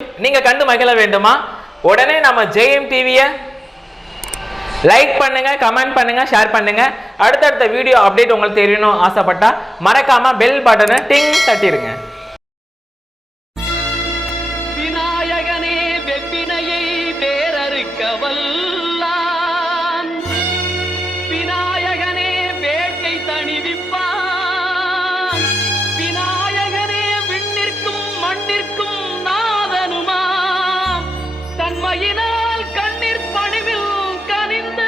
நீங்க கண்டு மகிழ வேண்டுமா? உடனே நம்ம ஜெயம் டிவியை லைக் பண்ணுங்க, கமெண்ட் பண்ணுங்க, ஷேர் பண்ணுங்க. அடுத்தடுத்த வீடியோ அப்டேட் உங்களுக்கு தெரியணும் ஆசைப்பட்டா மறக்காம பெல் பட்டனை டிங் தட்டிடுங்க. விநாயகனே வெப்பினையை வேறறுக்க வல்லான், விநாயகனே வேட்டை தணிவிப்பான், விநாயகனே விண்ணிற்கும் மண்ணிற்கும் நாதனுமாம், தன்மையினால் கண்ணீர் பணிவில் கனிந்து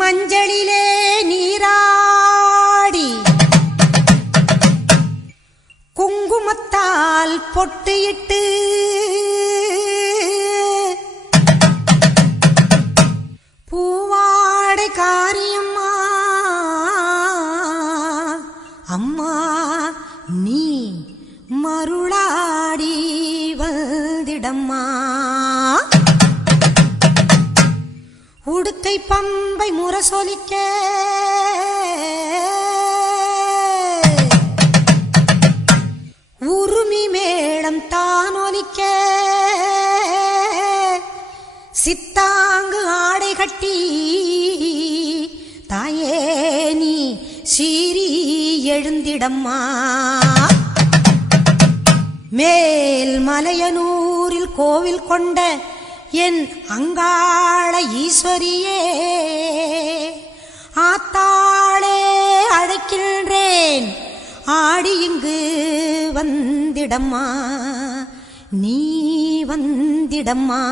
மஞ்சளிலே நீராடி குங்குமத்தால் பொட்டியிட்டு பூவாடை காரியம்மா அம்மா நீ மருளாடி வந்திடம்மா, உடுக்கை பம்பை முரசொலிக்க உருமி மேளம் தானொலிக்க சித்தாங்கு ஆடை கட்டி தாயே நீ சீறி எழுந்திடம்மா, மேல் மலையனூரில் கோவில் கொண்ட என் அங்காள ஈஸ்வரியே ஆத்தாளே அழைக்கின்றேன், ஆடி இங்கு வந்திடம்மா, நீ வந்திடம்மா.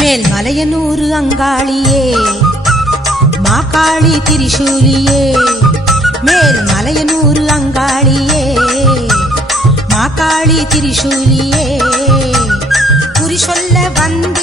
மேல் மலையனூர் அங்காளியே மாகாளி திரிசூலியே, மேல் மலையனூர் அங்காளியே மாகாளி திரிசூலியே, குறி சொல்ல வந்த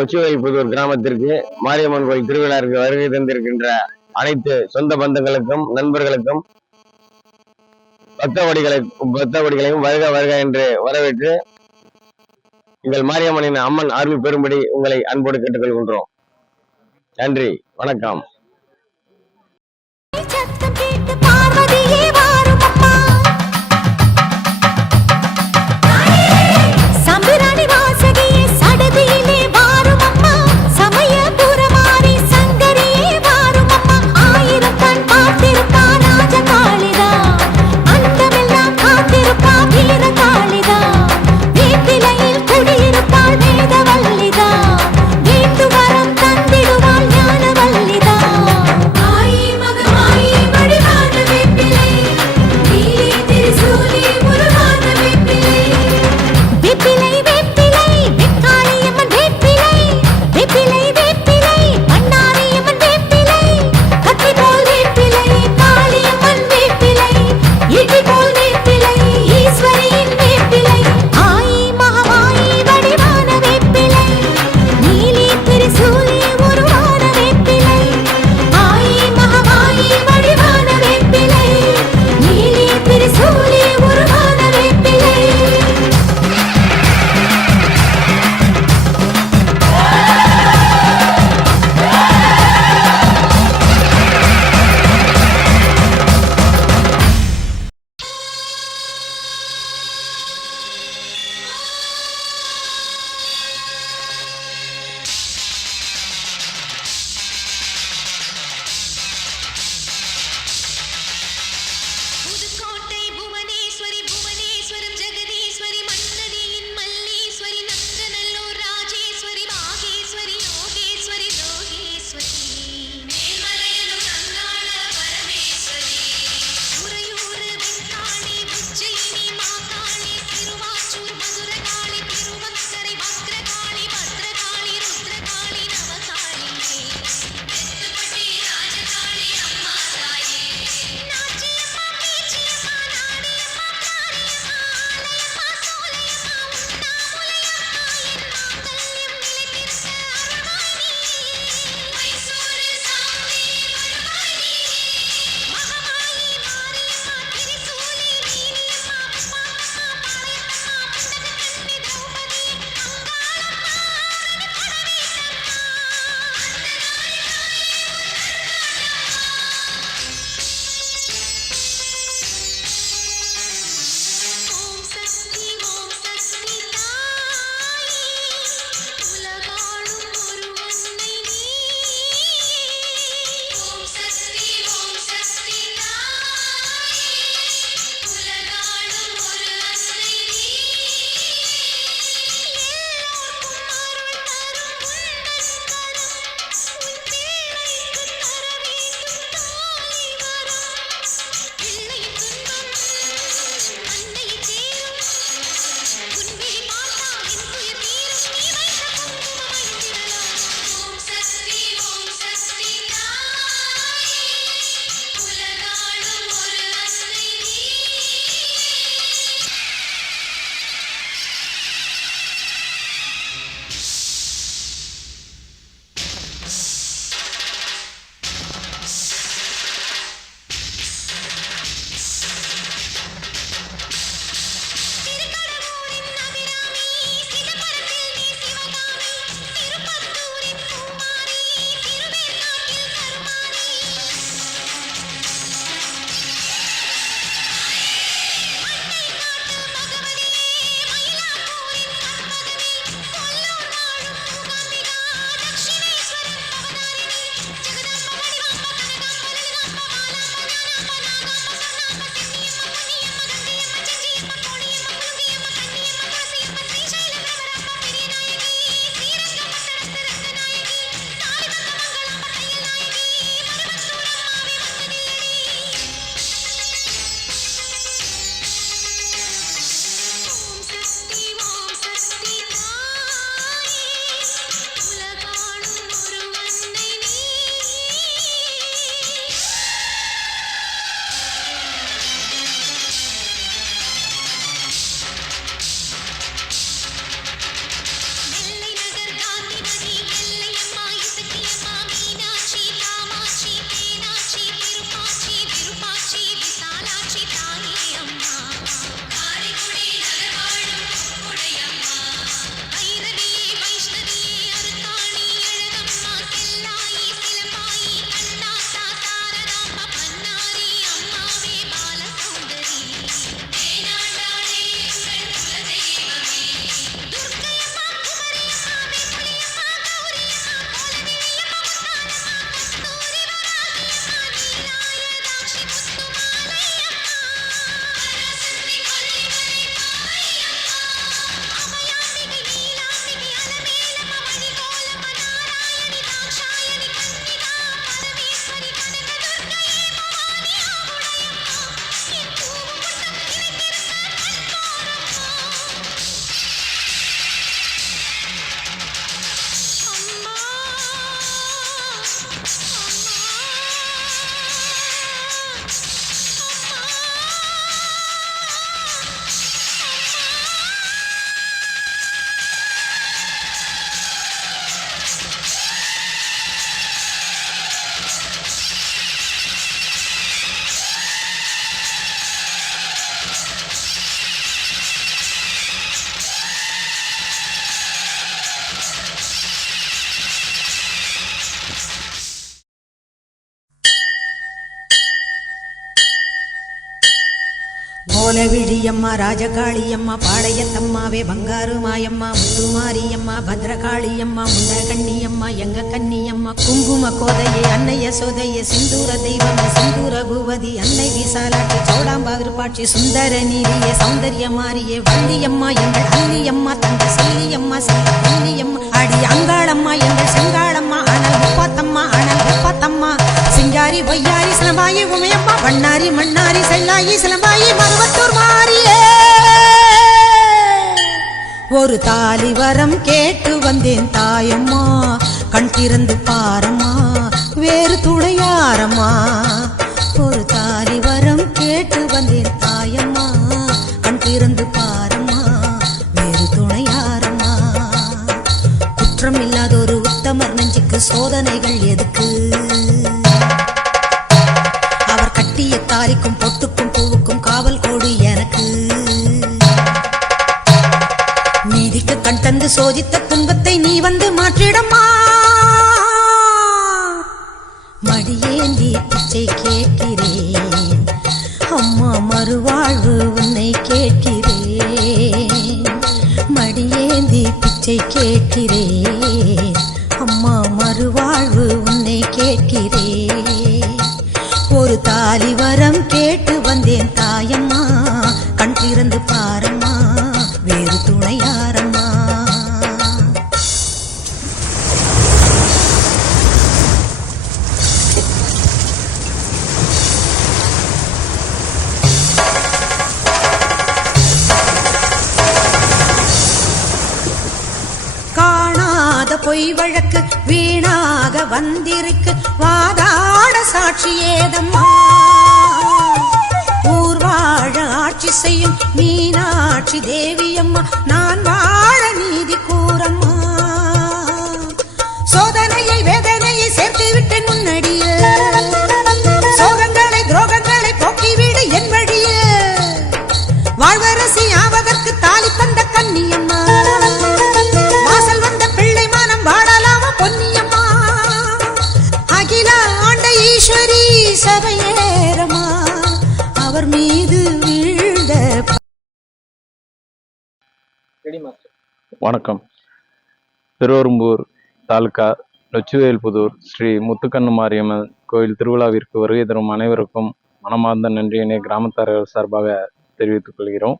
நொச்சிவயல்புதூர் கிராமத்திற்கு மாரியம்மன் கோயில் திருவிழாவிற்கு வருகை தந்திருக்கின்ற அனைத்து சொந்த பந்தங்களுக்கும் நண்பர்களுக்கும் பக்தவடிகளையும் வருக வருக என்று வரவேற்று எங்கள் மாரியம்மனின் அம்மன் அருள் பெறும்படி உங்களை அன்போடு கேட்டுக்கொள்கின்றோம். நன்றி, வணக்கம். வீட்டு வரம் தந்திடுவாள் ஞான வல்லிதா. மோலவிழியம்மா ராஜகாளியம்மா பாளையத்தம்மாவே பங்காரு மாயம்மா முத்துமாரியம்மா பத்ரகாளியம்மா முன்னகண்ணியம்மா எங்க கன்னியம்மா குங்கும கோதையே அன்னைய சோதையே சிந்தூர தெய்வமே சிந்தூர பூவதி அன்னை விசாலாட்சி சோடாம்பாவிருப்பாட்சி சுந்தர நீரியே சௌந்தர்ய மாரியே வள்ளியம்மா எங்கள் அல்லியம்மா தங்க செல்லியம்மா செல்ல வள்ளியம்மா அடி அங்காளம்மா எங்கள் செங்காளம்மா அனல் முப்பாத்தம்மா அனல் முப்பாத்தம்மா சிங்காரி பொய்யாரி சிலம்பாயி உமையம்மா வண்ணாரி மண்ணாரி செல்லாயி சிலம்பாயி மருவத்தூர் மாறியே ஒரு தாலி வரம் கேட்டு வந்தேன் தாயம்மா கண் திறந்து பாரம்மா வேறு துணையாரம்மா ஒரு தாலி வரம் கேட்டு வந்தேன் தாயம்மா கண் திறந்து பாரம்மா வேறு துணையாரம்மா குற்றம் இல்லாத ஒரு உத்தமர் நெஞ்சுக்கு சோதனைகள் எதுக்கு அவர் கட்டிய தாலிக்கும் பொட்டுக்கும் பூவுக்கும் காவல் கோடு எனக்கு நீதிக்கு கண் தந்து சோதித்த துன்பத்தை நீ வந்து மாற்றிடமா மடியேந்தி பிச்சை கேட்கிறேன் அம்மா மறுவாழ்வு உன்னை கேட்கிறேன் மடியேந்தி பிச்சை கேட்கிறேன் அம்மா மறுவாழ்வு உன்னை கேட்கிறேன் ஒரு தாலி வரம் கேட்டு வந்தேன் தாயம்மா கண் திறந்து பாரம்மா வேறு துணையாரம்மா காணாத பொய் வழக்கு வீணாக வந்திருக்கு வாதாட சாட்சி ஏதம்மா ஊர் வாழ ஆட்சி செய்யும் மீனாட்சி தேவியம்மா நான் வாழ நீதி கூறம்மா சோதனையை வேதனையை சேர்த்து விட்டு முன்னடிய சோகங்களை துரோகங்களை போக்கிவிடு என் வழிய வாழ்வரசி ஆவதற்கு தாலி தந்த கன்னியம்மா வாசல் வந்த பிள்ளை மானம் வாழலாமா பொன்னியம்மா அகில ஆண்ட ஈஸ்வரி சபையேறமா அவர் மீது வீழ்ந்த வணக்கம். திருவெரும்பூர் தாலுகா நொச்சிவேல்புதூர் ஸ்ரீ முத்துக்கண்ணு மாரியம்மன் கோயில் திருவிழாவிற்கு வருகை தரும் அனைவருக்கும் மனமார்ந்த நன்றியினை கிராமத்தார்கள் சார்பாக தெரிவித்துக் கொள்கிறோம்.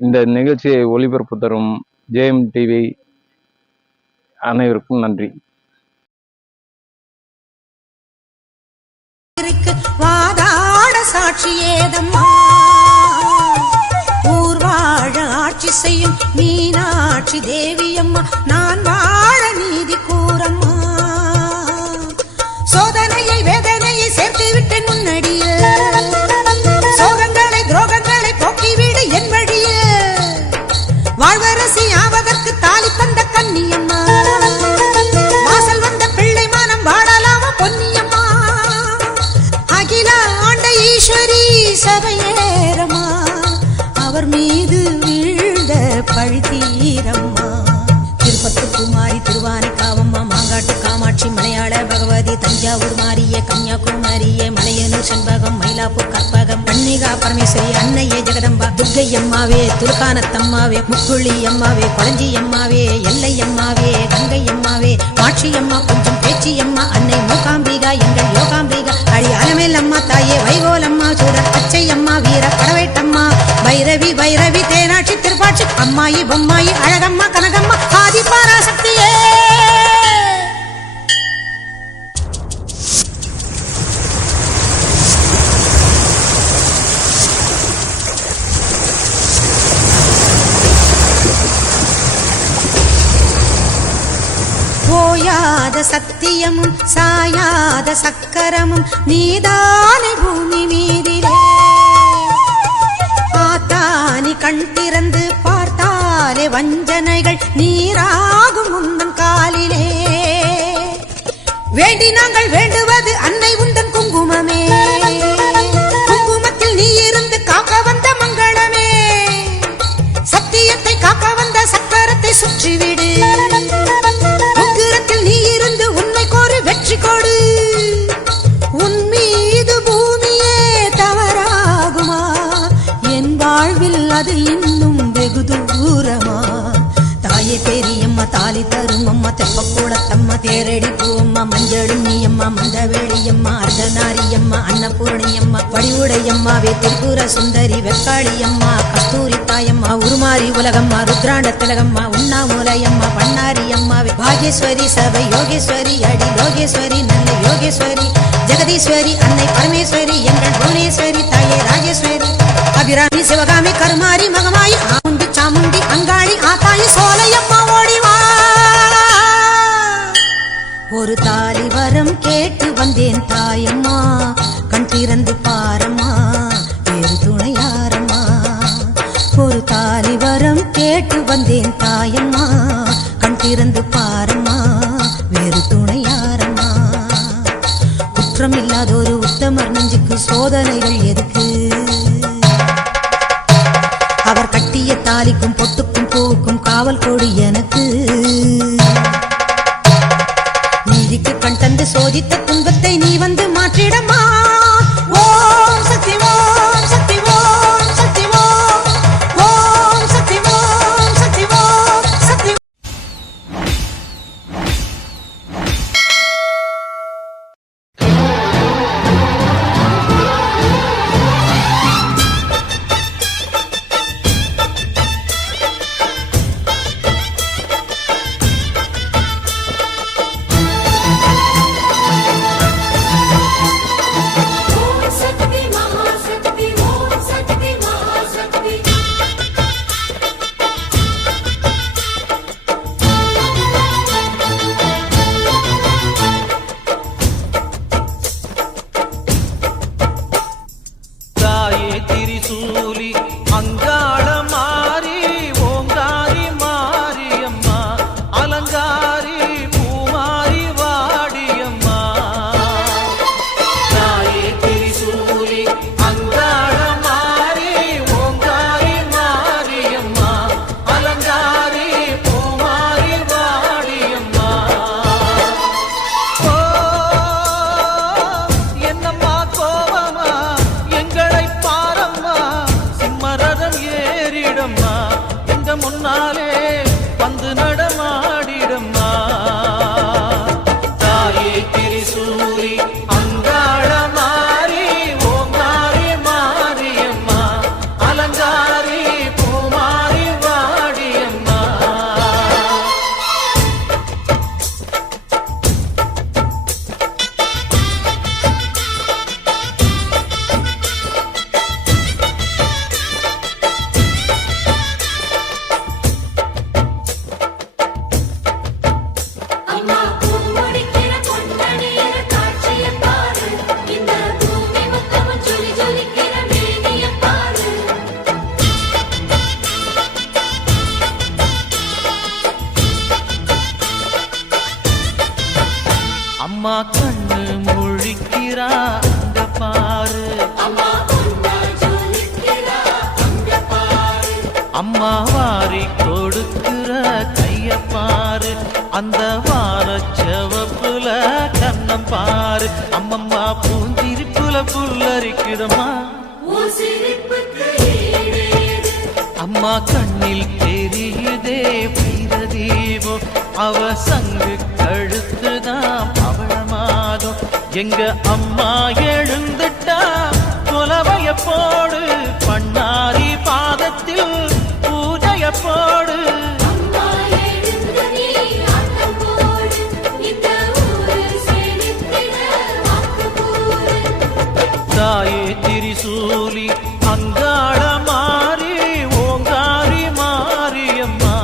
இந்த நிகழ்ச்சியை ஒளிபரப்பு தரும் ஜேஎம் டிவி அனைவருக்கும் நன்றி. வாதாட சாட்சி ஏதம்மா ஊர் வாழ ஆட்சி செய்யும் மீனாட்சி தேவியம்மா நான் வாழ நீதி கூறம்மா சோதனையை வேதனையை சேர்த்து விட்டு முன்னடிய சோகங்களை துரோகங்களை போக்கிவிடு என் வழிய வாழ்வரசி ஆவதற்கு தாலி தந்த கன்னியம்மா வாசல் வந்த பிள்ளை மானம் வாழலாமா பொன்னியம்மா அகில ஆண்ட ஈஸ்வரி சபையேறமா அவர் மீது வீழ்ந்த பழி தீரம்மா திருப்பத்தூர் குமாரி திருவானைக்காவம்மா மாங்காட்டு காமாட்சி மலையாள பகவதி தஞ்சாவூர் மாரிய கன்னியாகுமரியே மலையனூர் செண்பகம் மயிலாப்பூர் கற்பகம் கன்னிகா பரமேஸ்வரி அன்னையே ஜெகதம்பா துர்க்கை அம்மாவே துர்கானத்தம்மாவே முக்குள்ளி அம்மாவே பழஞ்சி அம்மாவே எல்லை அம்மாவே கங்கை அம்மாவே மாட்சி அம்மா கொஞ்சம் பேச்சி அம்மா அன்னை மூகாம்பிகா எங்கள் யோகாம்பிகா அடி அலமேல் அம்மா தாயே வைகோலம்மா சூரர் பச்சை அம்மா வீர படவேட்டம்மா பைரவி பைரவி தேனாட்சி திருப்பாட்சி அம்மாயி பொம்மாயி அழகம்மா கனகம்மா ஆதி பராசக்தியே ஓயாத சத்தியமும் சாயாத சக்கரமும் நீதானே பூமி மீதிலே ஆத்தானி கண் திறந்து பார்த்தாலே வஞ்சனைகள் நீராகும் உந்தன் காலிலே வேண்டி நாங்கள் வேண்டுவது அன்னை உந்தன் குங்குமமே குங்குமத்தில் நீ இருந்து காக்க வந்த மங்களமே சத்தியத்தை காக்க வந்த சக்கரத்தை சுற்றிவிடு உக்கிரத்தில் நீ இருந்து உண்மை கோரு வெற்றி கொடு உன் மீது பூமியே தவறாகுமா மஞ்சளியம்மா மந்தவேளியம்மா அர்த்தநாரியம்மா அன்னபூரணியம்மா வடிவுடையம்மாவே திரிபுர சுந்தரி வெக்காளியம்மா கஸ்தூரி தாயம்மா உருமாறி உலகம்மா ருத்ராண்ட திலகம்மா உண்ணாமூலையம்மா பண்ணாரியம்மாவே பாகேஸ்வரி சபை யோகேஸ்வரி அடி லோகேஸ்வரி நல்ல யோகேஸ்வரி ஜெகதீஸ்வரி அன்னை பரமேஸ்வரி எங்கள் புவனேஸ்வரி தாயே ராஜேஸ்வரி அபிராமி சிவகாமி கருமாரி மகமாயி ஆமுண்டி சாமுண்டி அங்காளி ஆத்தாயி சோலையம்மா ஓடிவா ஒரு தாலி வரம் கேட்டு வந்தேன் தாயம்மா கண் திறந்து பாரம்மா வேறு துணையாரம்மா ஒரு தாலி வரம் கேட்டு வந்தேன் தாயம்மா கண் திறந்து பாரம்மா வேறு துணையாரம்மா குற்றம் இல்லாதொரு உத்தமர் நெஞ்சுக்கு சோதனைகள் எதுக்கு அவர் கட்டிய தாலிக்கும் பொட்டுக்கும் பூவுக்கும் காவல் கொடி எனக்கு நீதிக்கு கண் தந்து சோதித்த துன்பத்தை நீ வந்து மாற்றிடமா ஓம் சக்தி ஓம் சக்தி ஓம் சக்தி ஓம் ஓம் சக்தி ஓம் சக்தி ஓம் சக்தி அம்மா கண்ணு முழிக்கிறா அங்க பாரு அம்மா வாரி கொடுக்கிற கைய பாரு அந்த வானச்சவப்புல கண்ணம் பாரு அம்மம்மா பூந்திரிப்புல புல்லரிக்குதம்மா அம்மா கண்ணில் தெரியுதே வீரதீபம் அவ சங்கு கழுத்துதான் பவளமாகும் எங்க அம்மா எழுந்துட்டா குலவைய போடு பண்ணாரி பாதத்தில் பூஜைய போடு தாயே திரிசூலி அங்காள மாறி ஓங்காரி மாரியம்மா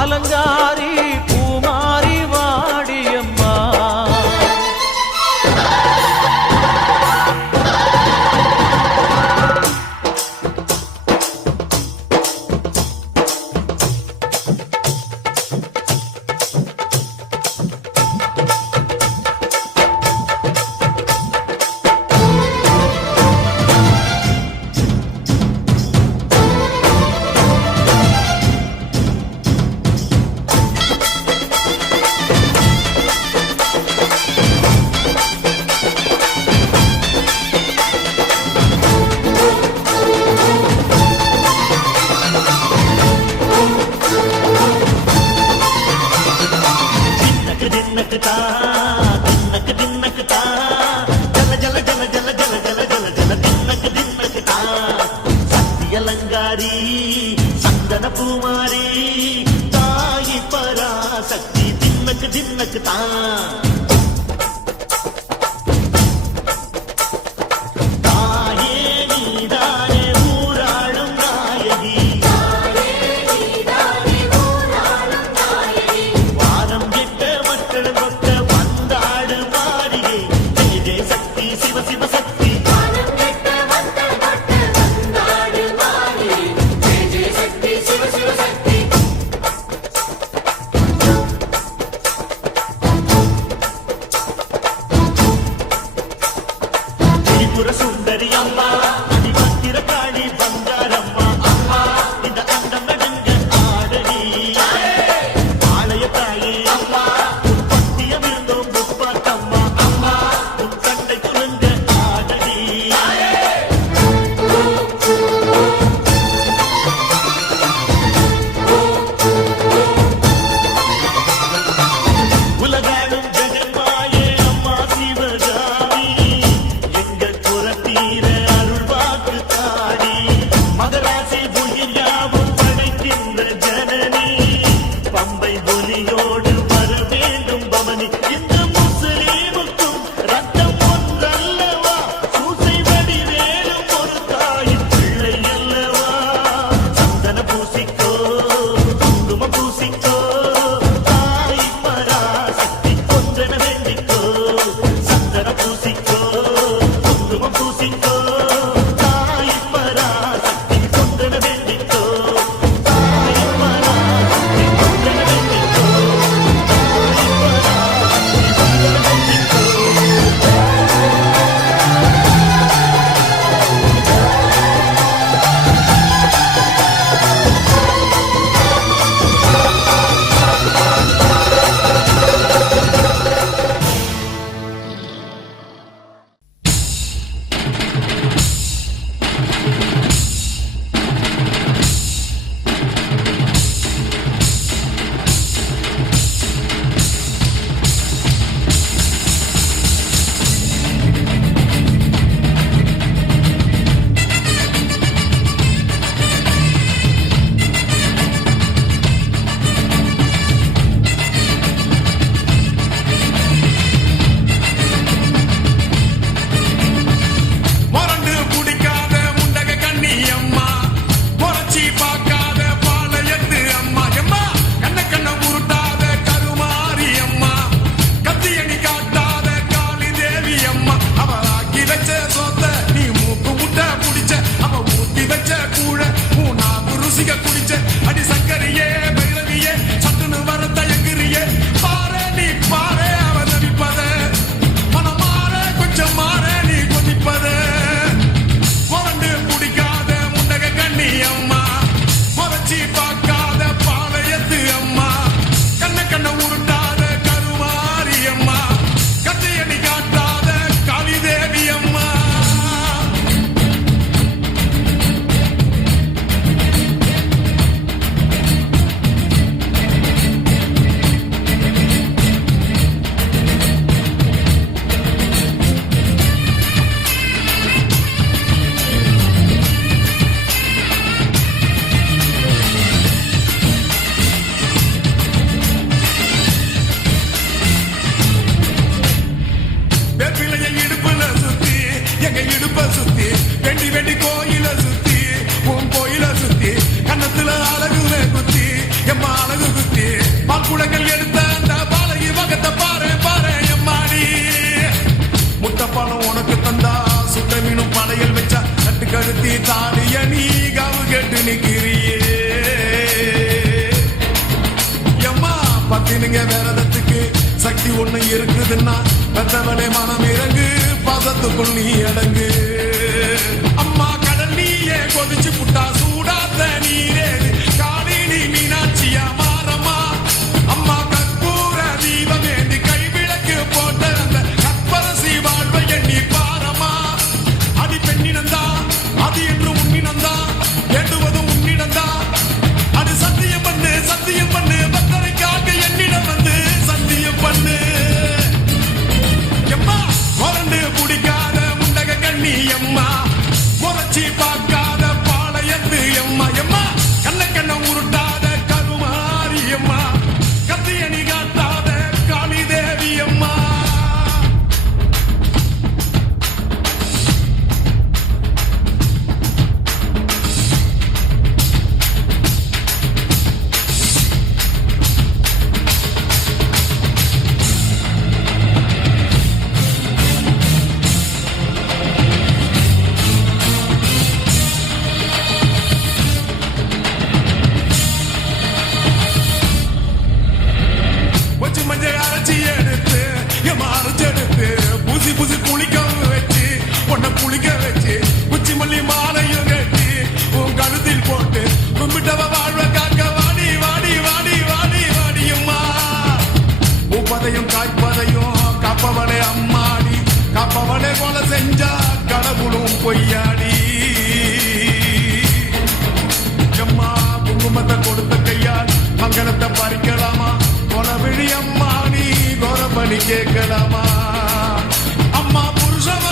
அலங்காரி பூமாரி வாடியம்மா தின்னக்கு தின்னக்கு தா ஜல ஜல ஜல ஜல ஜல ஜல ஜல ஜல தின்னக்கு தின்னக்கு தா சக்தி அலங்காரி சந்தன பூமாரி தாயி பராசக்தி தின்னக்கு தின்னக்கு தா தாயே நீதானே ஊராளும் நாயகி காலம் கெட்ட மக்கள் கொட்ட வந்தாடு மாறியே ஜெய ஜெய சக்தி சிவ சிவ சக்தி திரிபுர சுந்தரி அம்மா அடிபத்திர காளி பங்காரம்மா அம்மா இந்த அண்டம் நடுங்க ஆடடி ஆலய தாயே அம்மா உன் பத்தியம் இருந்தோம் முப்பாத்தம்மா அம்மா உன் தண்டை குலுங்க ஆடடி உலகாளும் ஜெகன்மாயே அம்மா சிவகாமி எங்க குறத்தீர அருள் வாக்கு தாடி மகராசி உயிர் யாவும் படைக்கின்ற ஜனனி பம்பை ஒலியோடு வர வேண்டும் பவனி இந்த முஸ்லீமுக்கும் ரத்தம் ஒன்றல்லவா சூசை வடிவேலும் ஒரு தாயின் பிள்ளை அல்லவா சந்தன பூசிக்கோ குங்குமம் பூசிக்கோ தாய் பராசக்தி ஒன்றென வேண்டிக்கோ சந்தன பூசிக்கோ குங்குமம் பூசிக்கோ தாய் பராசக்தி ஒன்றென வேண்டிக்கோ தாய் பராசக்தி ஒன்றென வேண்டிக்கோ தாய் பராசக்தி ஒன்றென வேண்டிக்கோ மறந்து பிடிக்காத முண்டக கண்ணி அம்மா பொறச்சி பார்க்காத பாளையத்து அம்மா எம்மா கண்ண கண்ண உருட்டாத கருமாரி அம்மா கத்தியடி காட்டாத காளி தேவி அம்மா அவ ஆக்கி வச்ச சொத்த நீ மூக்கு முட்டை குடிச்ச அவ ஊத்தி வச்ச கூழ மூணாவது ருசிக குடிச்ச அடி சங்கரியே பைரவியே சத்துன்னு வர தயங்கிரியே பாரு நீ பாரு அவ தவிப்பத மனமாற கொஞ்சம் மாற நீ கொதிப்பத மறந்து பிடிக்காத முண்டக கண்ணி அம்மா பொறச்சி பார்க்காத பாளையத்து அம்மா கண்ண கண்ண உருட்டாத கருமாரி அம்மா கத்தையடி காட்டாத காளி தேவி அம்மா வெப்பில என் இடுப்புல சுத்தி எங்க இடுப்ப சுத்தி வெண்டி வெண்டி கோயில சுத்தி உன் கோயில சுத்தி கண்ணத்துல அழகுல குத்தி எம்மா அழகு குத்தி பாக்குடங்கள் எடுத்த அந்த பாலகி மகத்தை பாரு பாரு எம்மாடி முட்டப்பழம் உனக்கு தந்தா சுட்ட மீனும் படையல் வச்சா கட்டு கழுத்தி தாலிய நீ காவு கேட்டு நிக்கிறியே எம்மா பத்தினுங்க வேறதத்துக்கு சக்தி ஒண்ணு இருக்குதுன்னா வந்தவனே மனம் இறங்கு பதத்துக்குள் நீ அடங்கு அம்மா கடல் நீயே கொதிச்சு புட்டா சூடாத்த நீரே காளி நீ மீனாட்சியா மாறம்மா அம்மா கற்பூர தீபமேந்தி கைவிளக்கு போட்ட அந்த கற்பரசி வாழ்வை எண்ணி பாரம்மா அடி பெண்ணினந்தா அது என்று உன்னினந்தா ஏதுவதும் உன்னிடந்தா அது சத்தியம் பண்ணு பக்தரை காட்டு என்னிடம் வந்து சத்தியம் பண்ணு எடுத்து புசி புசி குளிக்காம வச்சு பொண்ணை குளிக்க வச்சு உச்சி மல்லி மாலையும் கட்டி உன் கழுத்தில் போட்டு கும்பிட்டவ வாழ்வ காக்க வாடி வாடி வாடி வாடி வாடியம்மா பூப்பதையும் காய்ப்பதையும் காப்பவளே அம்மாடி காப்பவளே போல செஞ்சா கடவுளும் பொய்யாடி அம்மா குங்குமத்தை கொடுத்த கையால் மங்களத்தை பறிக்கலாமா கொலவிழி அம்மா நீ கொலபலி கேட்கலாமா அம்மா புருஷமா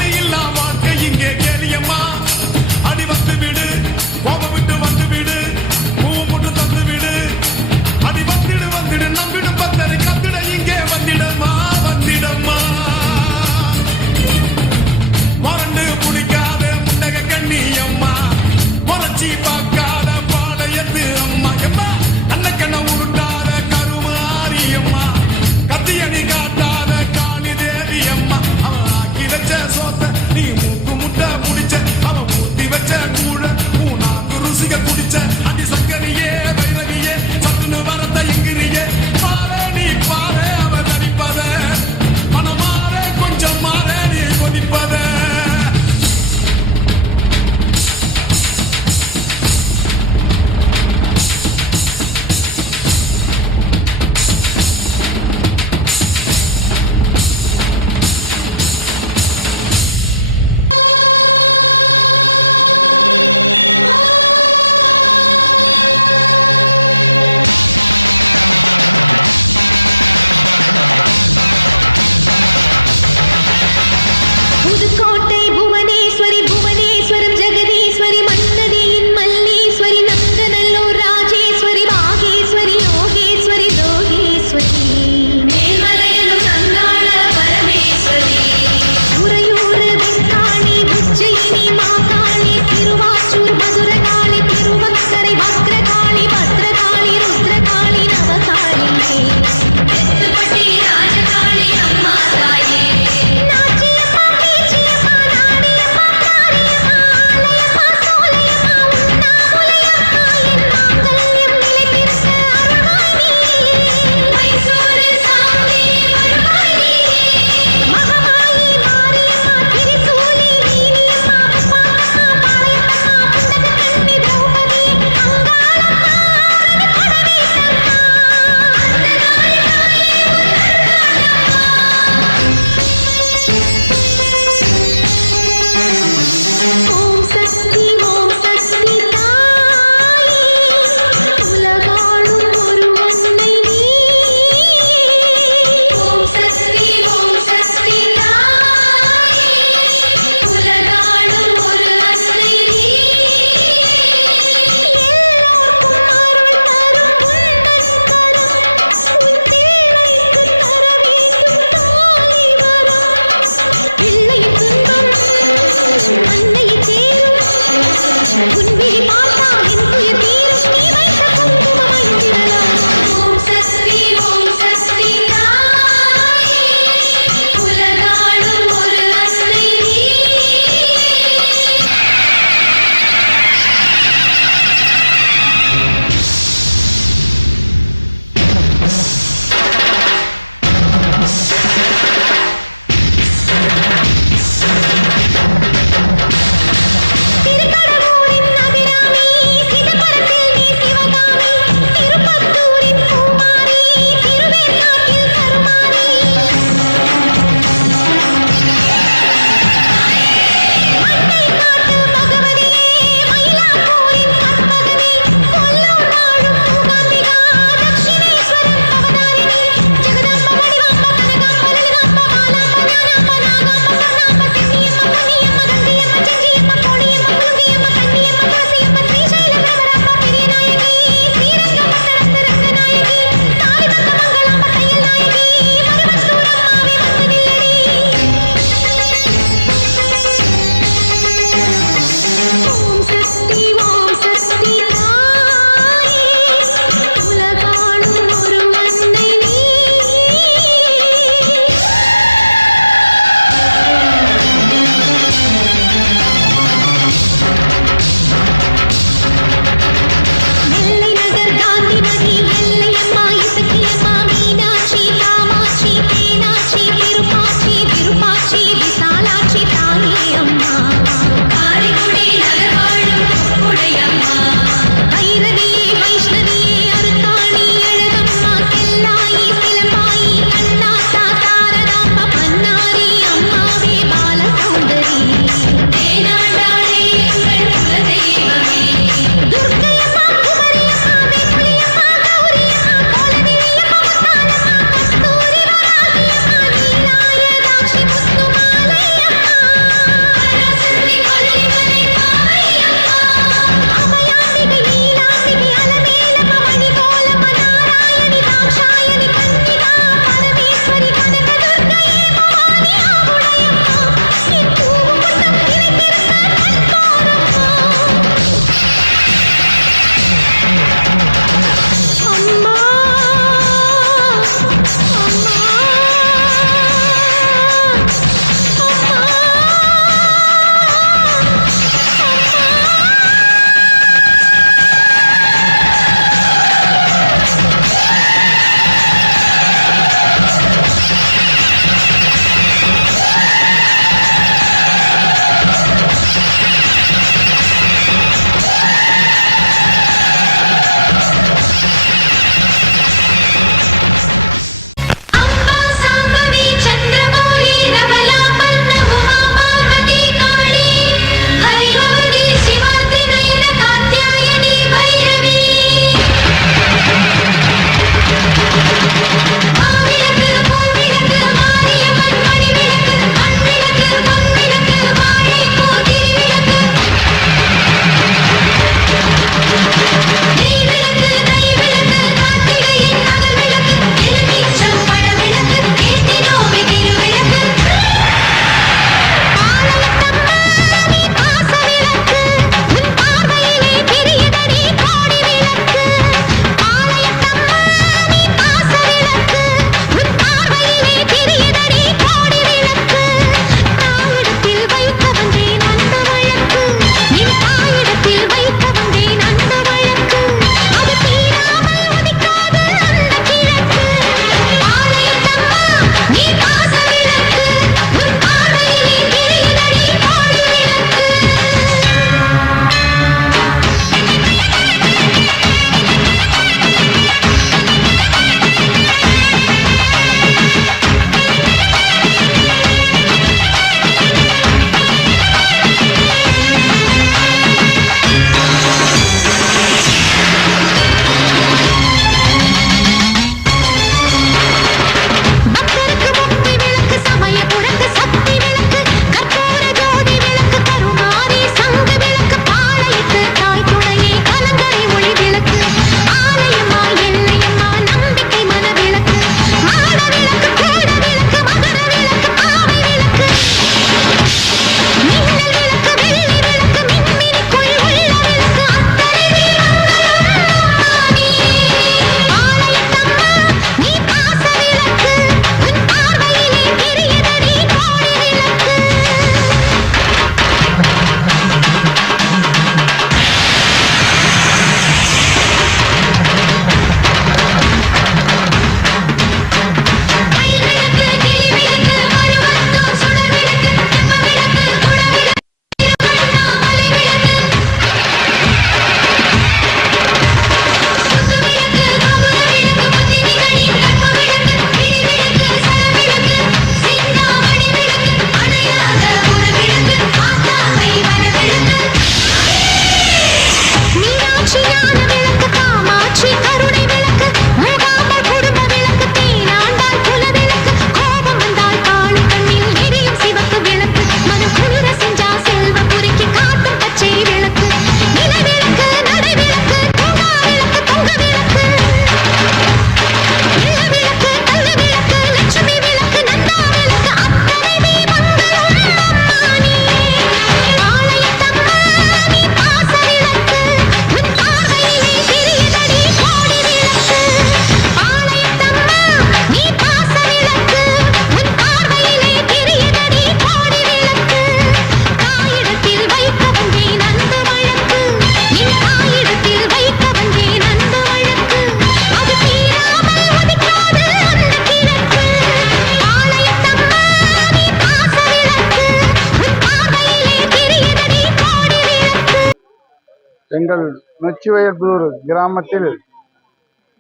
எங்கள் நொச்சிவயல்புதூர் கிராமத்தில்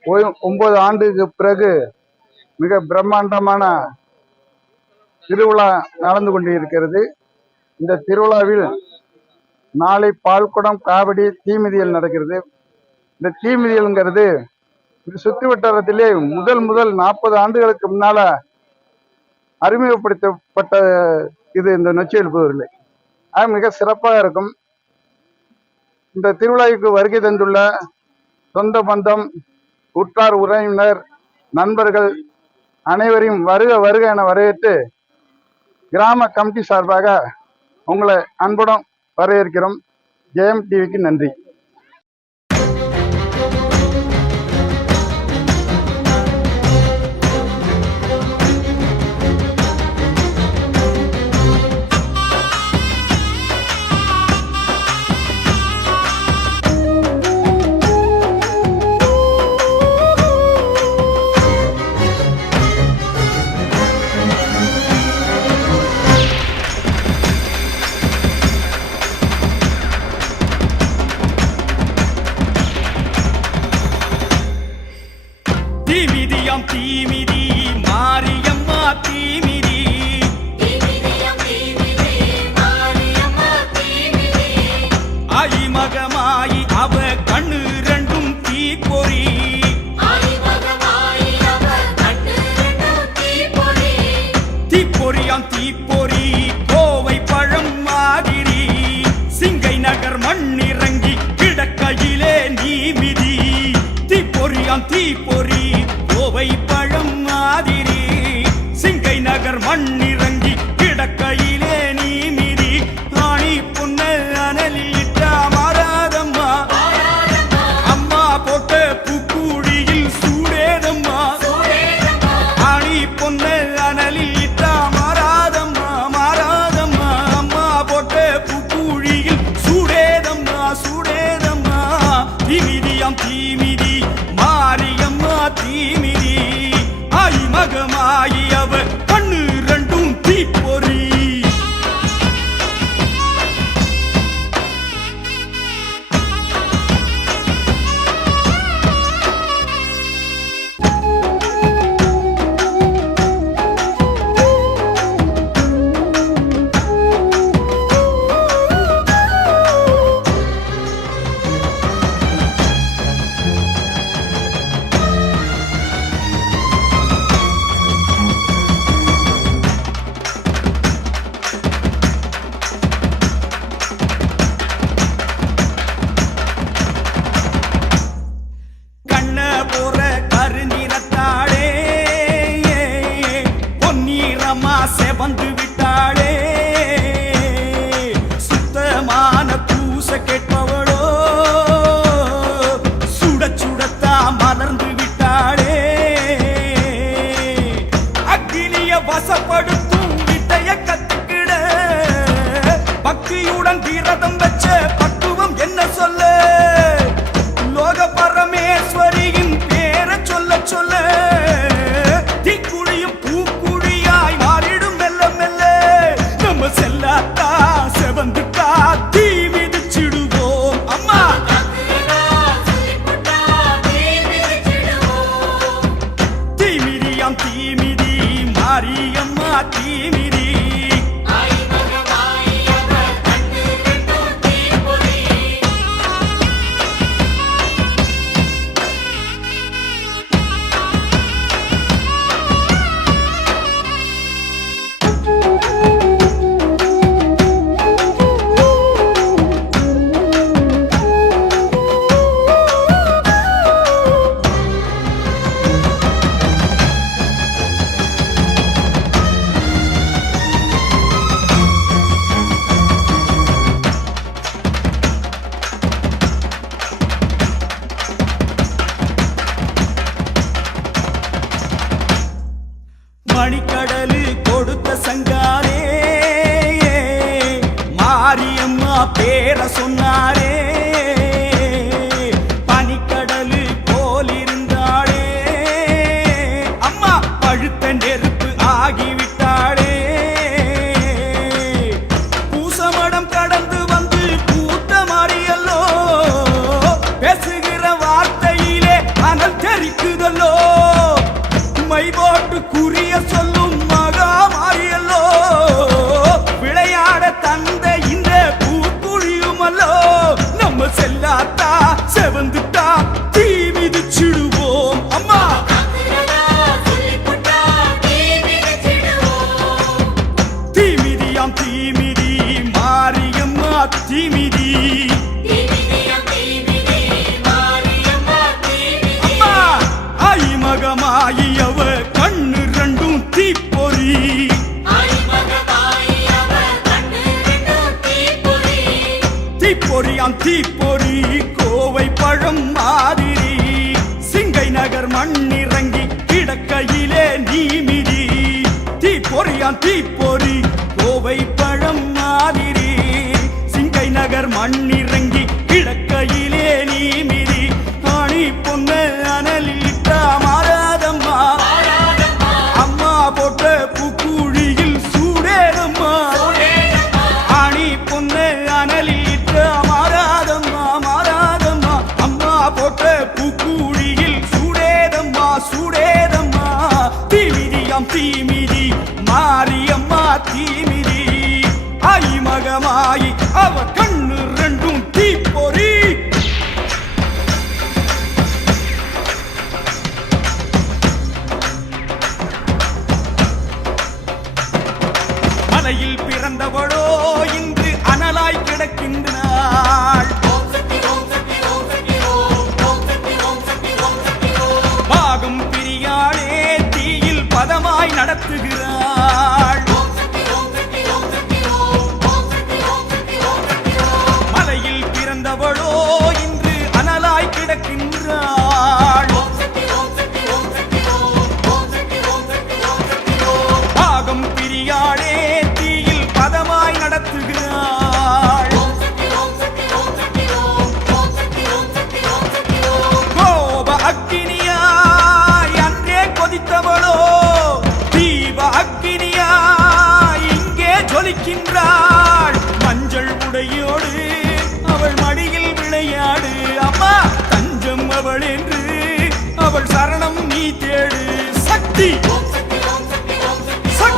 9 ஆண்டுக்கு பிறகு மிக பிரம்மாண்டமான திருவிழா நடந்து கொண்டிருக்கிறது. இந்த திருவிழாவில் நாளை பால்குடம் காவடி தீமிதியல் நடக்கிறது. இந்த தீமிதியல்ங்கிறது சுற்று வட்டாரத்திலே முதல் 40 ஆண்டுகளுக்கு முன்னால அறிமுகப்படுத்தப்பட்ட இது இந்த நொச்சிவயல்புதூரில். அது மிக சிறப்பாக இருக்கும். இந்த திருவிழாவுக்கு வருகை தந்துள்ள சொந்த பந்தம், உற்றார் உறவினர், நண்பர்கள் அனைவரையும் வருக வருக என வரவேற்று கிராம கமிட்டி சார்பாக உங்களை அன்புடன் வரவேற்கிறோம். ஜெயம் டிவிக்கு நன்றி. தீமிதியாம் தீமிதி மாரியம்மா தீமிதி ஆயிமகமாயி அவ கண்ணு ரெண்டும் தீப்பொறி தீப்பொறியாம் தீப்பொறி கோவை பழம் மாதிரி சிங்கை நகர் மண்ணிறங்கி கிடக்கையிலே நீமிதி தீப்பொறியாம் தீப்பொறி கோவை பழம் மாதிரி சிங்கை நகர் மண்ணிறங்கி கிடக்கையிலே நீமிதி ராணி பொண்ணு அனலிட்டா மாறாதம்மா அம்மா போட்ட பூக்குழியில் சூடேதம்மா ராணி பொண்ணு அனலிட்டா மாறாதம்மா தீமிதியாம் தீமிதி மாரியம்மா தீமிதி ஆயி மகமாயி அவ கண்ணு ரெண்டும் தீப்பொறி தீப்பொறியாம் தீப்பொறி கோவை பழம் மாதிரி சிங்கை நகர் மண்ணிறங்கி கிடக்கையிலே நீமிதி தீப்பொறியாம் தீப்பொறி கோவை பழம் மாதிரி சிங்கை நகர் மண்ணிறங்கி கிடக்கையிலே நீமிதி ஆணி பொண்ணு அனலிட்டா மாறாதம்மா அம்மா போட்ட பூக்குழியில் சூடேதம்மா ஆணி பொண்ணு அனலிட்டா மாறாதம்மா அம்மா போட்ட பூக்குழியில் சூடேதம்மா தீமிதியாம் தீமிதி மாரியம்மா தீமிதி ஆயி மகமாயி அவ கண்ணு ரெண்டும் தீப்பொறி மலையில் பிறந்தவளோ இன்று அனலாய் கிடக்கின்றாள் பாகும் பிரியாளே தீயில் பதமாய் நடத்துகிறாள் மலையில் பிறந்தவளோ இன்று அனலாய் கிடக்கின்றாள் பாகம் பிரியாளே தீயில் பதமாய் நடத்துகிறாள் கோப அக்கினியாய் அன்றே கொதித்தவளோ தீப அக்கினியாய் இங்கே ஜொலிக்கின்றாள் மஞ்சள் உடையோடு அவள் மடியில் விளையாடு அம்மா தஞ்சம் அவள் என்று அவள் சரணம் நீ தேடு சக்தி சக்தி சக்தி சக்தி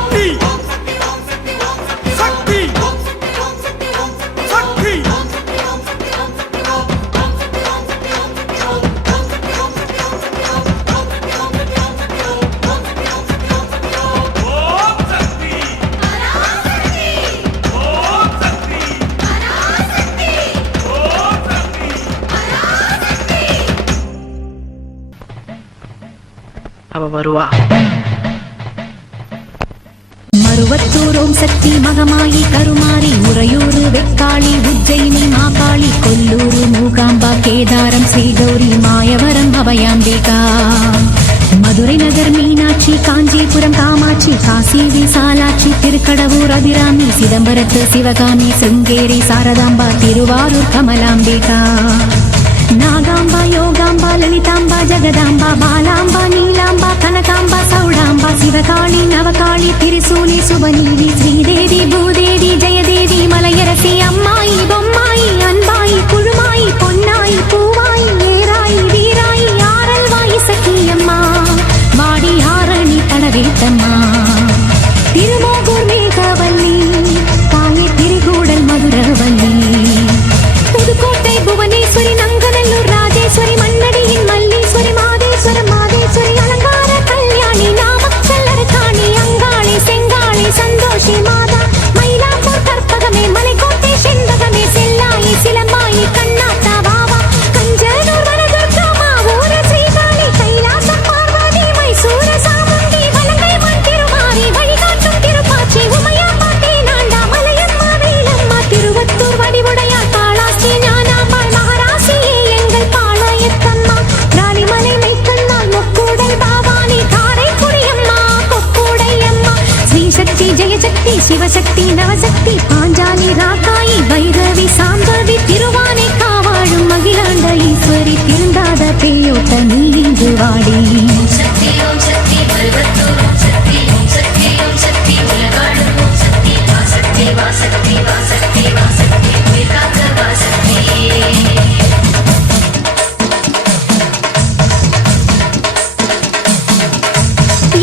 ஓம் சக்தி ஓம் சக்தி ஓம் சக்தி அவ வருவா. மருவத்தூர் ஓம் சக்தி மகமாயி கருமாரி முறையூர் வெக்காளி உஜ்ஜயினி மாகாளி கொல்லூர் மூகாம்பா கேதாரம் ஸ்ரீகௌரி மாயவரம் அபயாம்பிகா மதுரை நகர் மீனாட்சி காஞ்சிபுரம் காமாட்சி காசி விசாலாட்சி திருக்கடவூர் அபிராமி சிதம்பரத்து சிவகாமி சுங்கேரி சாரதாம்பா திருவாரூர் கமலாம்பிகா நாகாம்பா யோகாம்பா லலிதாம்பா ஜெகதாம்பா பாலாம்பா நீலாம்பா கனகாம்பா சௌடாம்பா சிவகாளி நவகாளி திரிசூலி சுபநீதி ஸ்ரீதேவி பூதேவி ஜெயதேவி மலையரசி அம்மாயி பொம்மாயி அன்பாயி குழுமாயி பொன்னாயி பூவாயி ஏராயி வீராயி ஆரல்வாயி சக்கியம்மா வாடி ஆரணி படவேட்டம்மா திருமோகூர் மேகவல்லி தாயே திரிகூடல் மதுரவல்லி புதுக்கோட்டை புவனேஸ்வரி நங்கநல்லூர் ராஜேஸ்வரி மண்ணடியின் மல்லீஸ்வரி மாதேஸ்வரி அலங்கார கல்யாணி நாமக்கல் அரக்காணி அங்காளி செங்காளி சந்தோஷி மாதா மயிலாப்பூர் கற்பகமே மலைக்கோட்டை செண்பகமே செல்லாயி சிலம்பாயி கண்ணாத்தா வாவா கஞ்சனூர் வனதுர்காமா ஊர ஸ்ரீகாளி கைலாசம் பார்வதி மைசூர சாமுண்டி வலங்கை திருமாரி வழிகாட்டும் திருப்பாச்சி உமையாம்பாட்டி நாண்டா மலையம்மா வேலம்மா திருவத்தூர் வடிவுடையாள் காளாஸ்ரீ ஞானாம்பாள் மகாராசியே எங்கள் பாளையத்தம்மா ராலிமலை மெய்க்கண்ணாள் முக்கூடல் பாவானி காரைக்குடியம்மா கொக்கூடையம்மா ஸ்ரீசக்தி ஜெயசக்தி சிவசக்தி நவசக்தி பாஞ்சாலி ராக்காயி வைரவி சாம்பவி திருவானை காவாழும் மகிழாண்ட ஈஸ்வரி திருந்தாத பேயோட்ட நீ இங்கு வாடி சக்தி ஓம் சக்தி மருவத்தூர் ஓம் சக்தி ஓம் சக்தி ஓம் சக்தி உலகாடும் ஓம் சக்தி வாசக்தி வாசக்தி வாசக்தி வாசக்தி உயிர்காக்க வாசக்தி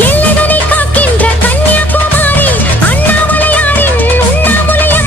எல்லைகளை காக்கின்ற கன்னியாகுமாரி அண்ணாமலையாரின் உண்ணாமுலையாரி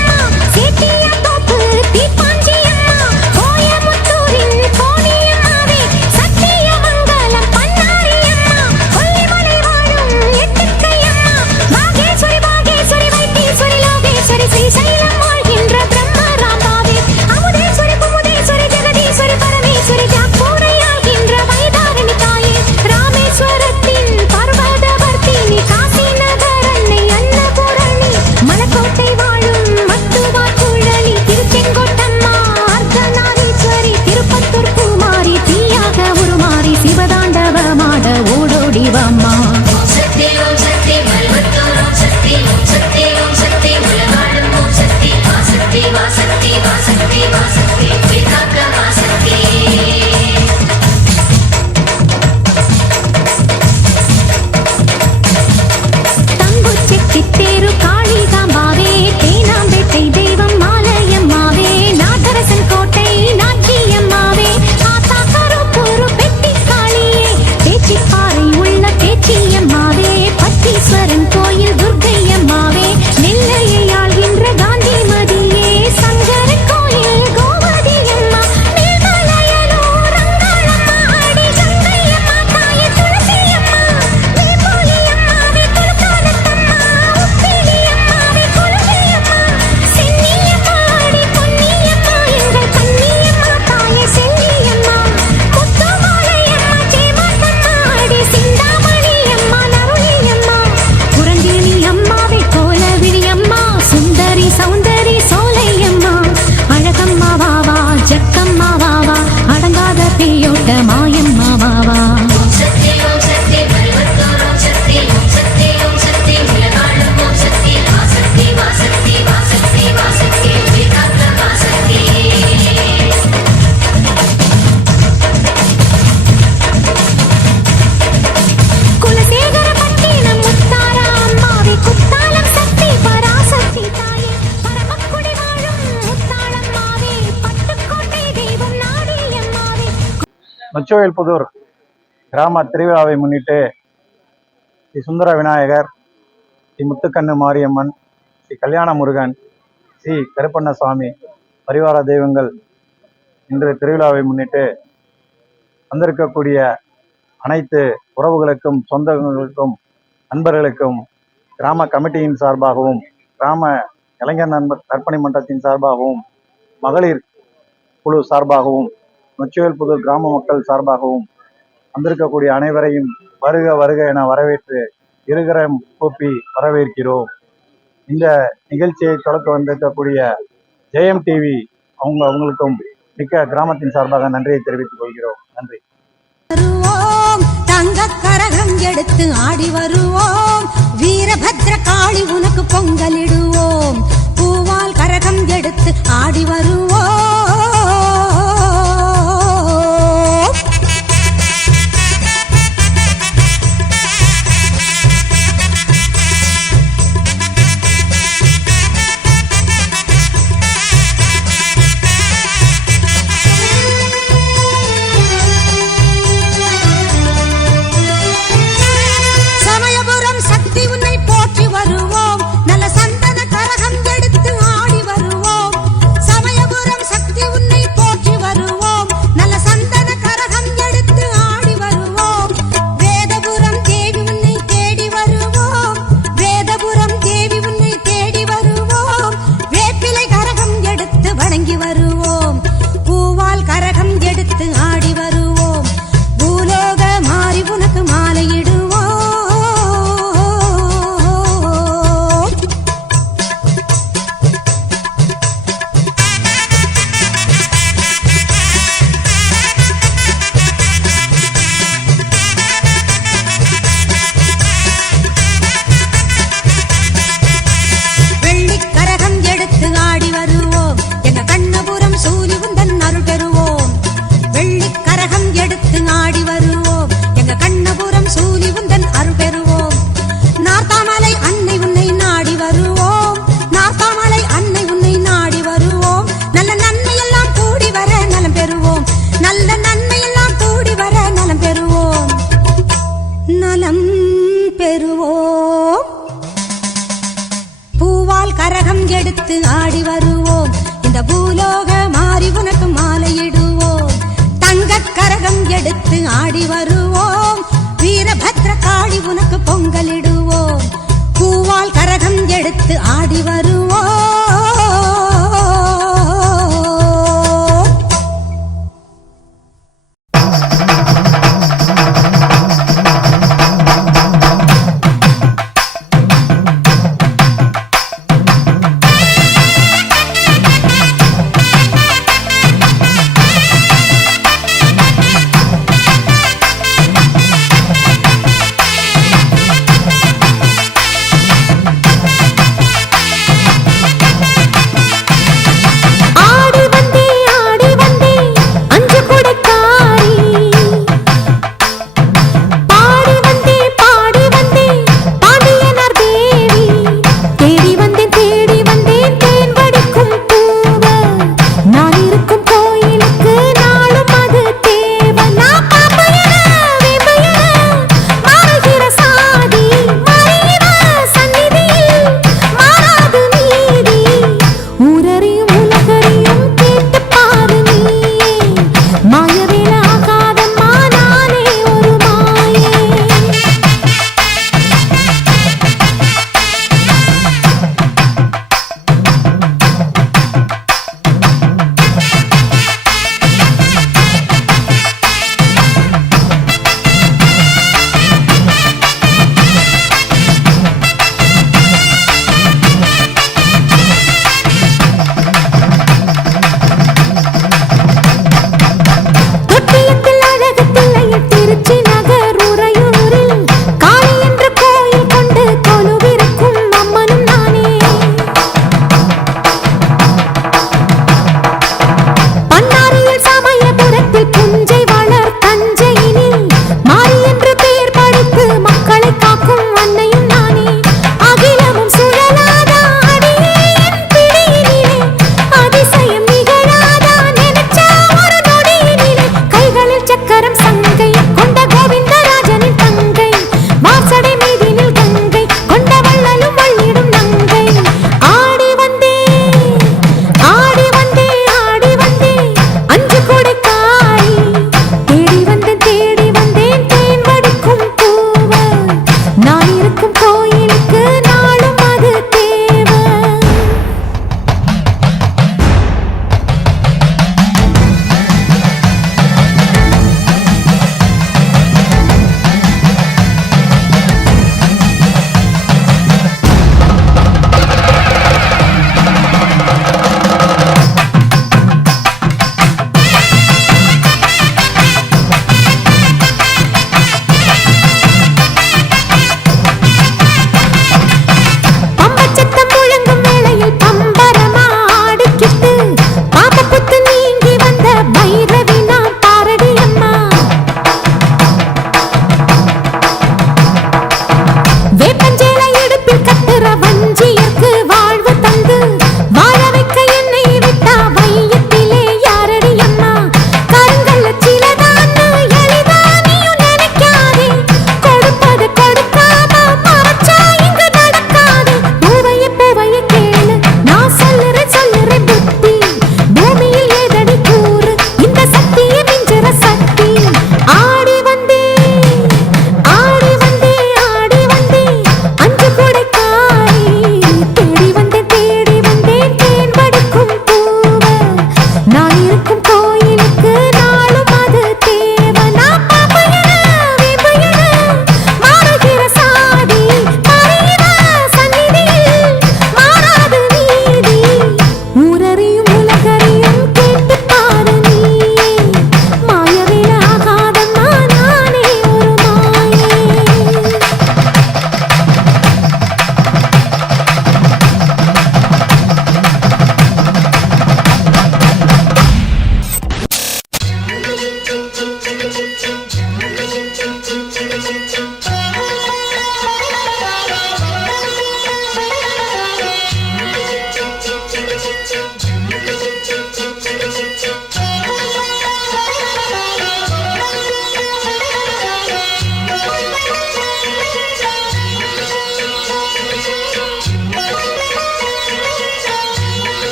நொச்சுவேல்புதூர் கிராம திருவிழாவை முன்னிட்டு ஸ்ரீ சுந்தர விநாயகர், ஸ்ரீ முத்துக்கண்ணு மாரியம்மன், ஸ்ரீ கல்யாண முருகன், ஸ்ரீ கருப்பண்ணசாமி பரிவார தெய்வங்கள் இன்று திருவிழாவை முன்னிட்டு வந்திருக்கக்கூடிய அனைத்து உறவுகளுக்கும், சொந்தங்களுக்கும், நண்பர்களுக்கும் கிராம கமிட்டியின் சார்பாகவும், கிராம இளைஞர் நற்பணி மன்றத்தின் சார்பாகவும், மகளிர் குழு சார்பாகவும், நொச்சுவேல்புதூர் கிராம மக்கள் சார்பாகவும் வந்திருக்கக்கூடிய அனைவரையும் வருக வருக என வரவேற்று இருகரம் கூப்பி வரவேற்கிறோம். இந்த நிகழ்ச்சியை தொடக்க வந்திருக்கக்கூடிய ஜெயம் டிவி அவங்களுக்கும் மிக்க கிராமத்தின் சார்பாக நன்றியை தெரிவித்துக் கொள்கிறோம். நன்றி. வருவோம் தங்க கரகம் எடுத்து ஆடி வருவோம், வீரபத்ர காளி உனக்கு பொங்கலிடுவோம், பூவால் கரகம் எடுத்து ஆடி வருவோம். சமயபுரம் சக்தி உன்னை போற்றி வருவோம், நல்ல சந்தன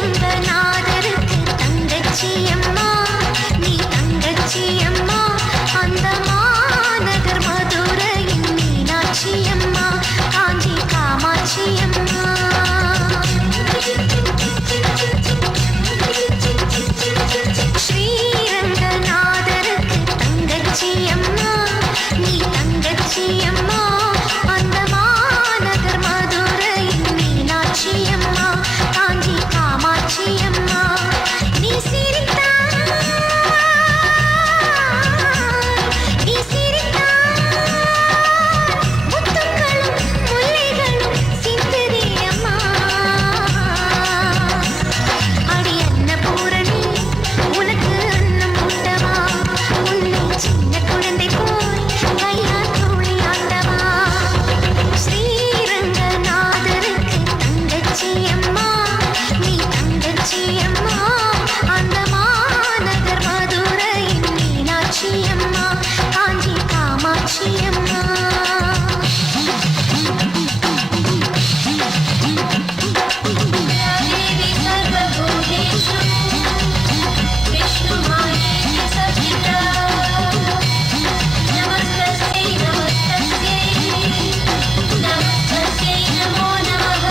ஸ்ரீரங்கநாதருக்கு தங்கச்சி அம்மா நீ தங்கச்சி அம்மா அந்த மாநகர் மதுரையின் மீனாட்சி அம்மா காஞ்சி காமாட்சி அம்மா ஸ்ரீரங்கநாதருக்கு தங்கச்சி அம்மா நீ தங்கச்சி அம்மா அந்த மாநகர் மதுரையின் மீனாட்சி அம்மா காஞ்சி காமாட்சி அம்மா நீ சிரித்தாய் நீ சிரித்தாய் முத்துக்களும் முல்லைகளும் சிந்துதே அம்மா அடி அன்னபூரணி உனக்கு அன்னம் ஊட்டவா உன்னை சின்ன குழந்தை போல் கையால் தோழி ஆட்டவா ஸ்ரீரங்கநாதருக்கு தங்கச்சி அம்மா நீ தங்கச்சி அம்மா அந்த மாநகர் மதுரையின் மீனாட்சி அம்மா காஞ்சி காமாட்சி அம்மா தேவி சர்வபூதேஷு விஷ்ணுமாயேதி சர்விதா நமஸ்தஸ்யை நமஸ்தஸ்யை நமஸ்தஸ்யை நமோ நமः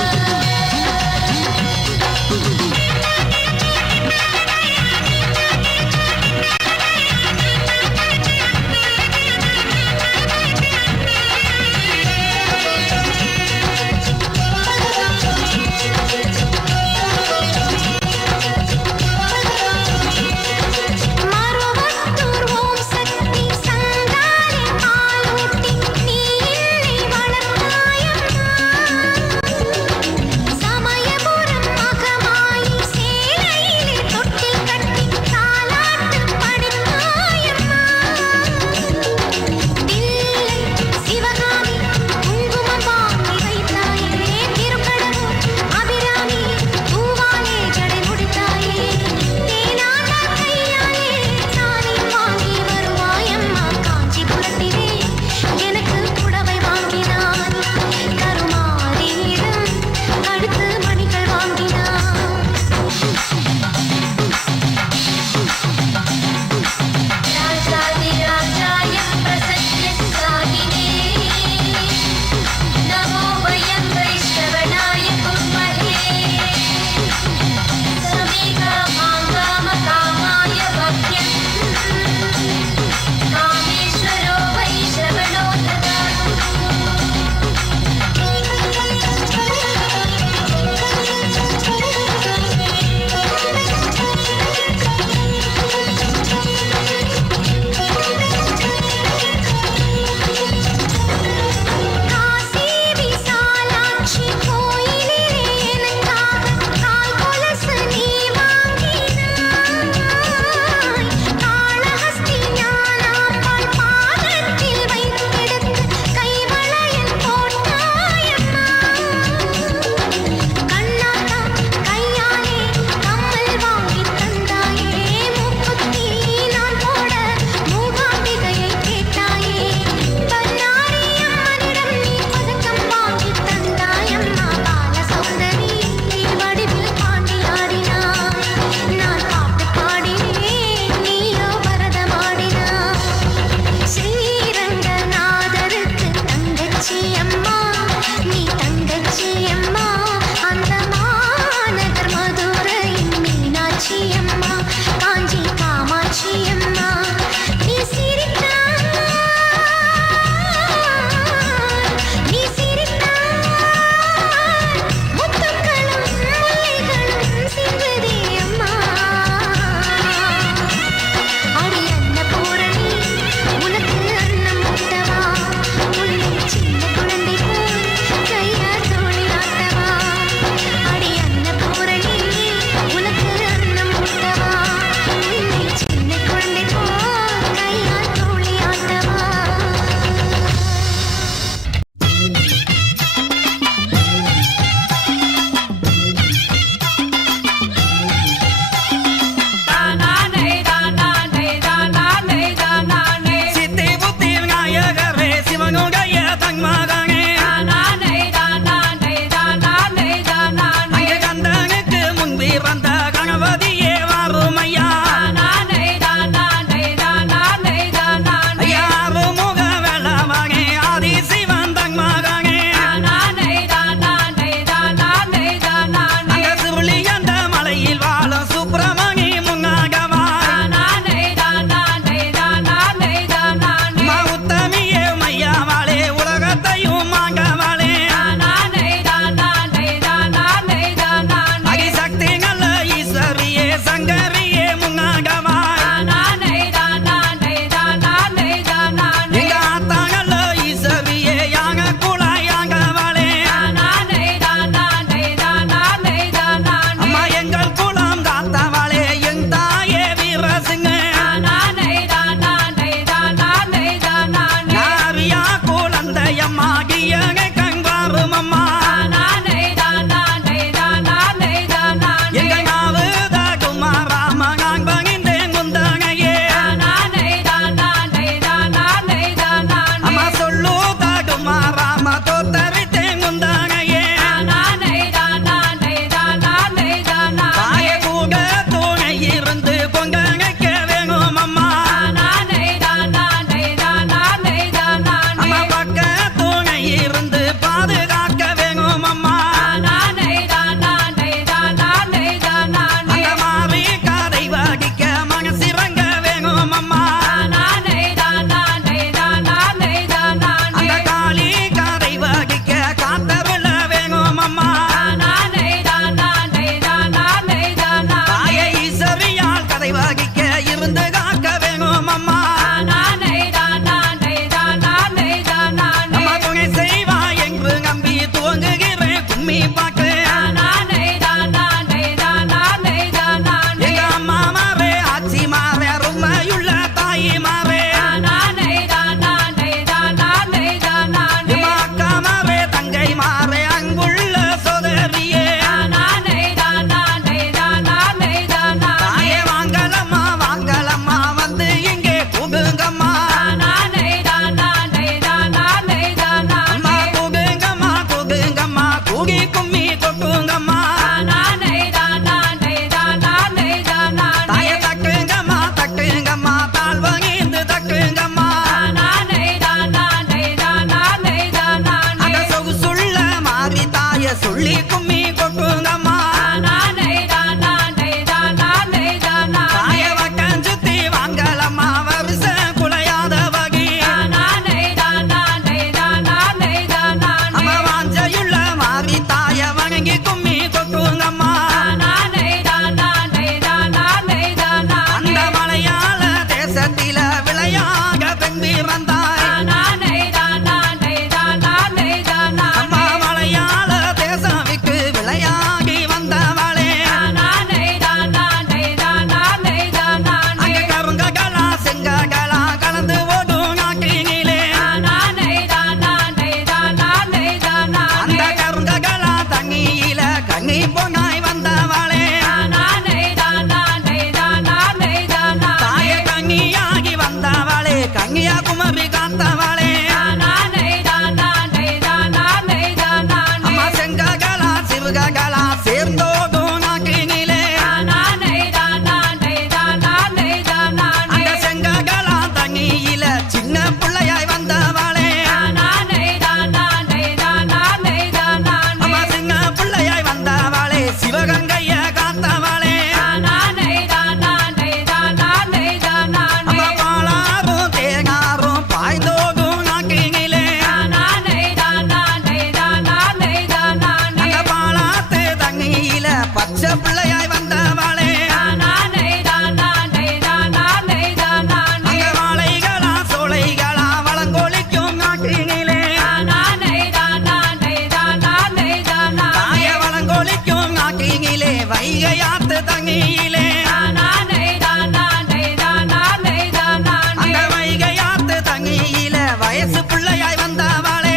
வயசு பிள்ளையாய் வந்தவளே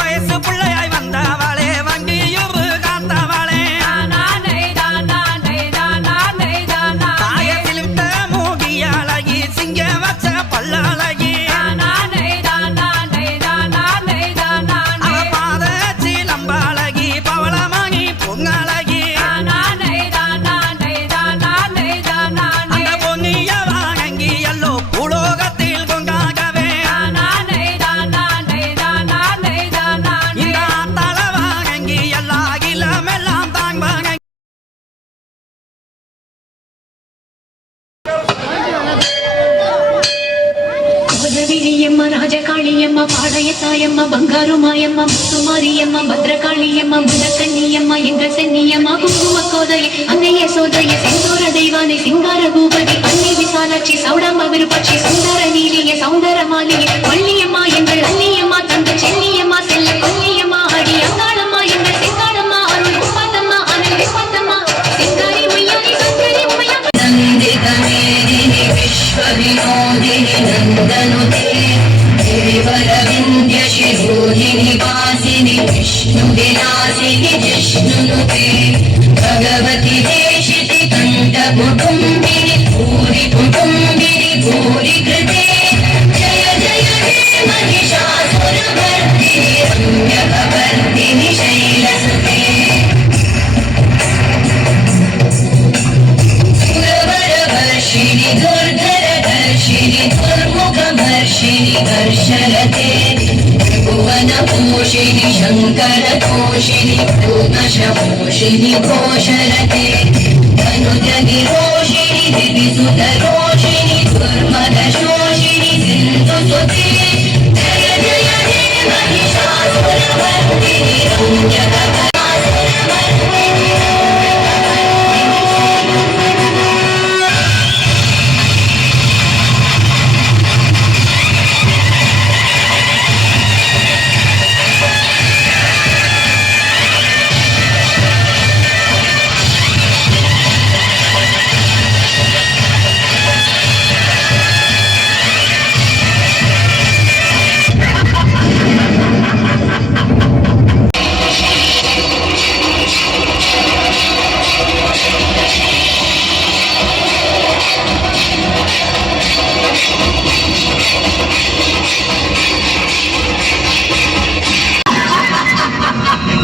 வயசு பிள்ளையாய் வந்தவளே வங்கியூர் காத்தவளே தாயத்தில் விட்ட மூடி அழகி சிங்க வச்ச பல்லழகி பாத சீலம்பழகி பவளமணி பொங்கழகி அந்த பொன்னிய வாங்கி எல்லோ பூலோகத்தில் கொண்டாகவே இந்த தல வாங்கி எல்லா இளமெல்லாம் தாங்க கோதவிரியம்மா ராஜகாளியம்மா பாளையத்தாயம்மா பங்காரு மாயம்மா முத்துமாரியம்மா பத்ரகாளியம்மா முண்டக்கண்ணியம்மா என்ற சென்னியம்மா குங்கும கோதைய அன்னைய சோதைய செந்தூர தெய்வானை சிங்கார பூபதி அன்னை விசாலாட்சி சௌடாம்ப விருப்பட்சி சுந்தர நீலிய சௌந்தர மாலிய வள்ளியம்மா எங்கள் அன்னியம்மா தந்த சென்னியம்மா செல்ல கொல்லியம்மா அடி அங்காளம்மா எங்கள் செங்காளம்மா அருள் விஸ்வாத்தம்மா அனல் விஸ்வாத்தம்மா சிங்காரி மையாரி சங்கரி உமையா நந்திதமேதினி விஸ்வவினோதினி நந்தனுதே गिरिवरविन्द्य शिरोधिनि वासिनि विष्णुविलासिनि जिष्णुनुते भगवति देशिति कण्ठकुटुम्बिनि भूरि कुटुम्बिनि भूरि कृते जय जय हे महिषासुरभर्दिनि रम्यकवर्दिनि शैलसुते सुरवरवर्षिणि दुर्धरधर्षिणि दुर्मुखवर्षिणि दर्शरते भुवनपोषिणि शङ्करपोषिणि भूमशपोषिणि घोषरते धनुजनिरोषिणि दिविसुतरोषिणि दुर्मदशोषिणि सिन्धुसुते जय जय हे महिषासुरभर्दिनि रम्यकवर्दिनि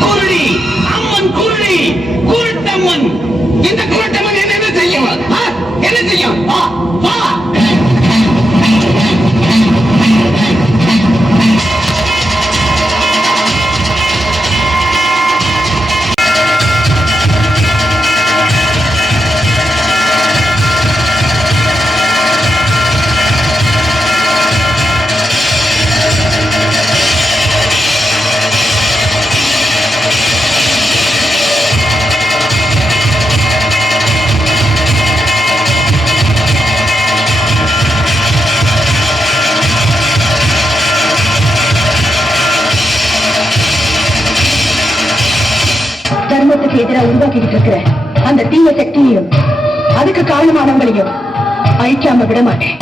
குருடி அம்மன் குருடி குருட்டம்மன் இந்த குருட்டம்மன் என்ன செய்யும் என்ன செய்யும் வா வா தர்மத்துக்கு எதிராக உருவாக்கிட்டு இருக்கிற அந்த தீய சக்தியையும் அதுக்கு காரணமானவங்களையும் அழிக்காம விட மாட்டேன்.